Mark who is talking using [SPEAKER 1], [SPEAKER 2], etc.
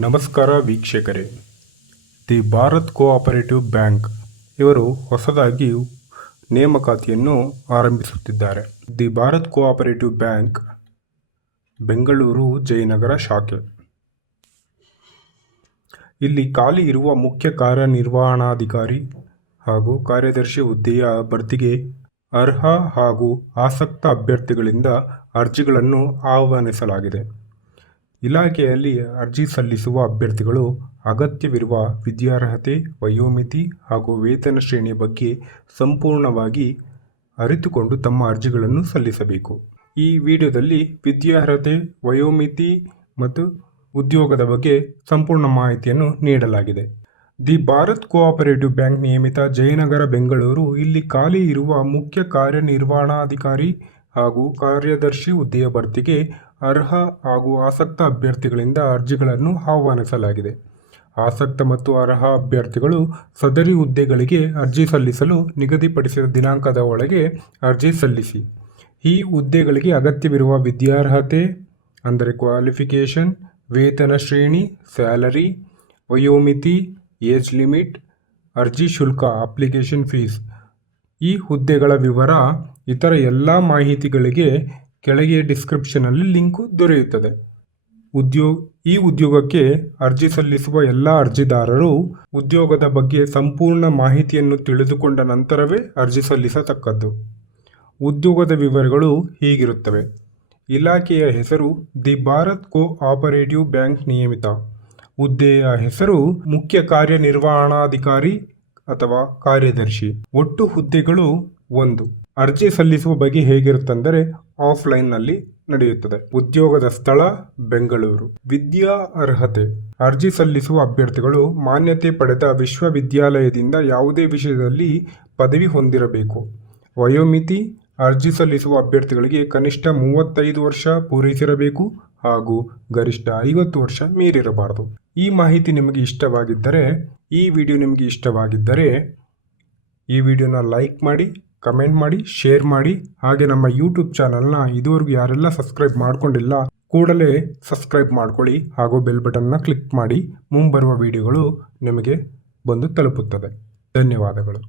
[SPEAKER 1] ನಮಸ್ಕಾರ ವೀಕ್ಷಕರೇ. The Bharat cooperative bank ಇವರು ಹೊಸದಾಗಿ ನೇಮಕಾತಿಯನ್ನು ಆರಂಭಿಸುತ್ತಿದ್ದಾರೆ. The Bharat cooperative bank, Bengaluru Jayanagar ಶಾಖೆ. ಇಲ್ಲಿ ಖಾಲಿ ಇರುವ ಮುಖ್ಯ ಕಾರ್ಯನಿರ್ವಹಣಾಧಿಕಾರಿ ಹಾಗೂ ಕಾರ್ಯದರ್ಶಿ ಹುದ್ದೆಯ ಭರ್ತಿಗೆ ಅರ್ಹ ಹಾಗೂ ಆಸಕ್ತ ಅಭ್ಯರ್ಥಿಗಳಿಂದ ಅರ್ಜಿಗಳನ್ನು ಆಹ್ವಾನಿಸಲಾಗಿದೆ. ಇಲಾಖೆಯಲ್ಲಿ ಅರ್ಜಿ ಸಲ್ಲಿಸುವ ಅಭ್ಯರ್ಥಿಗಳು ಅಗತ್ಯವಿರುವ ವಿದ್ಯಾರ್ಹತೆ, ವಯೋಮಿತಿ ಹಾಗೂ ವೇತನ ಶ್ರೇಣಿಯ ಬಗ್ಗೆ ಸಂಪೂರ್ಣವಾಗಿ ಅರಿತುಕೊಂಡು ತಮ್ಮ ಅರ್ಜಿಗಳನ್ನು ಸಲ್ಲಿಸಬೇಕು. ಈ ವಿಡಿಯೋದಲ್ಲಿ ವಿದ್ಯಾರ್ಹತೆ, ವಯೋಮಿತಿ ಮತ್ತು ಉದ್ಯೋಗದ ಬಗ್ಗೆ ಸಂಪೂರ್ಣ ಮಾಹಿತಿಯನ್ನು ನೀಡಲಾಗಿದೆ. ದಿ ಭಾರತ್ ಕೋಆಪರೇಟಿವ್ ಬ್ಯಾಂಕ್ ನಿಯಮಿತ ಜಯನಗರ, ಬೆಂಗಳೂರು ಇಲ್ಲಿ ಖಾಲಿ ಇರುವ ಮುಖ್ಯ ಕಾರ್ಯನಿರ್ವಹಣಾಧಿಕಾರಿ ಹಾಗೂ ಕಾರ್ಯದರ್ಶಿ ಹುದ್ದೆಯ ಭರ್ತಿಗೆ ಅರ್ಹ ಹಾಗೂ ಆಸಕ್ತ ಅಭ್ಯರ್ಥಿಗಳಿಂದ ಅರ್ಜಿಗಳನ್ನು ಆಹ್ವಾನಿಸಲಾಗಿದೆ. ಆಸಕ್ತ ಮತ್ತು ಅರ್ಹ ಅಭ್ಯರ್ಥಿಗಳು ಸದರಿ ಹುದ್ದೆಗಳಿಗೆ ಅರ್ಜಿ ಸಲ್ಲಿಸಲು ನಿಗದಿಪಡಿಸಿದ ದಿನಾಂಕದ ಒಳಗೆ ಅರ್ಜಿ ಸಲ್ಲಿಸಿ. ಈ ಹುದ್ದೆಗಳಿಗೆ ಅಗತ್ಯವಿರುವ ವಿದ್ಯಾರ್ಹತೆ ಅಂದರೆ ಕ್ವಾಲಿಫಿಕೇಷನ್ ವೇತನ ಶ್ರೇಣಿ ಸ್ಯಾಲರಿ ವಯೋಮಿತಿ ಏಜ್ ಲಿಮಿಟ್ ಅರ್ಜಿ ಶುಲ್ಕ ಅಪ್ಲಿಕೇಶನ್ ಫೀಸ್ ಈ ಹುದ್ದೆಗಳ ವಿವರ ಇತರ ಎಲ್ಲ ಮಾಹಿತಿಗಳಿಗೆ ಕೆಳಗೆ ಡಿಸ್ಕ್ರಿಪ್ಷನಲ್ಲಿ ಲಿಂಕು ದೊರೆಯುತ್ತದೆ. ಉದ್ಯೋಗ, ಈ ಉದ್ಯೋಗಕ್ಕೆ ಅರ್ಜಿ ಸಲ್ಲಿಸುವ ಎಲ್ಲ ಅರ್ಜಿದಾರರು ಉದ್ಯೋಗದ ಬಗ್ಗೆ ಸಂಪೂರ್ಣ ಮಾಹಿತಿಯನ್ನು ತಿಳಿದುಕೊಂಡ ನಂತರವೇ ಅರ್ಜಿ ಸಲ್ಲಿಸತಕ್ಕದ್ದು. ಉದ್ಯೋಗದ ವಿವರಗಳು ಹೀಗಿರುತ್ತವೆ. ಇಲಾಖೆಯ ಹೆಸರು the Bharat cooperative bank ನಿಯಮಿತ. ಹುದ್ದೆಯ ಹೆಸರು ಮುಖ್ಯ ಕಾರ್ಯನಿರ್ವಹಣಾಧಿಕಾರಿ ಅಥವಾ ಕಾರ್ಯದರ್ಶಿ. ಒಟ್ಟು ಹುದ್ದೆಗಳು ಒಂದು. ಅರ್ಜಿ ಸಲ್ಲಿಸುವ ಬಗೆ ಹೇಗಿರುತ್ತಂದರೆ ಆಫ್ಲೈನ್ನಲ್ಲಿ ನಡೆಯುತ್ತದೆ. ಉದ್ಯೋಗದ ಸ್ಥಳ, ಬೆಂಗಳೂರು. ವಿದ್ಯಾ ಅರ್ಹತೆ. ಅರ್ಜಿ ಸಲ್ಲಿಸುವ ಅಭ್ಯರ್ಥಿಗಳು ಮಾನ್ಯತೆ ಪಡೆದ ವಿಶ್ವವಿದ್ಯಾಲಯದಿಂದ ಯಾವುದೇ ವಿಷಯದಲ್ಲಿ ಪದವಿ ಹೊಂದಿರಬೇಕು. ವಯೋಮಿತಿ, ಅರ್ಜಿ ಸಲ್ಲಿಸುವ ಅಭ್ಯರ್ಥಿಗಳಿಗೆ ಕನಿಷ್ಠ ಮೂವತ್ತೈದು ವರ್ಷ ಪೂರೈಸಿರಬೇಕು ಹಾಗೂ ಗರಿಷ್ಠ ಐವತ್ತು ವರ್ಷ ಮೀರಿರಬಾರದು. ಈ ಮಾಹಿತಿ ನಿಮಗೆ ಇಷ್ಟವಾಗಿದ್ದರೆ, ಈ ವಿಡಿಯೋ ನಿಮಗೆ ಇಷ್ಟವಾಗಿದ್ದರೆ, ಈ ವಿಡಿಯೋನ ಲೈಕ್ ಮಾಡಿ ಕಮೆಂಟ್ ಮಾಡಿ, ಶೇರ್ ಮಾಡಿ. ಹಾಗೆ ನಮ್ಮ ಯೂಟ್ಯೂಬ್ ಚಾನಲ್ನ ಇದುವರೆಗೂ ಯಾರೆಲ್ಲ ಸಬ್ಸ್ಕ್ರೈಬ್ ಮಾಡ್ಕೊಂಡಿಲ್ಲ, ಕೂಡಲೇ ಸಬ್ಸ್ಕ್ರೈಬ್ ಮಾಡ್ಕೊಳ್ಳಿ. ಹಾಗೂ ಬೆಲ್ ಬಟನ್ನ ಕ್ಲಿಕ್ ಮಾಡಿ. ಮುಂಬರುವ ವಿಡಿಯೋಗಳು ನಿಮಗೆ ಬಂದು ತಲುಪುತ್ತದೆ. ಧನ್ಯವಾದಗಳು.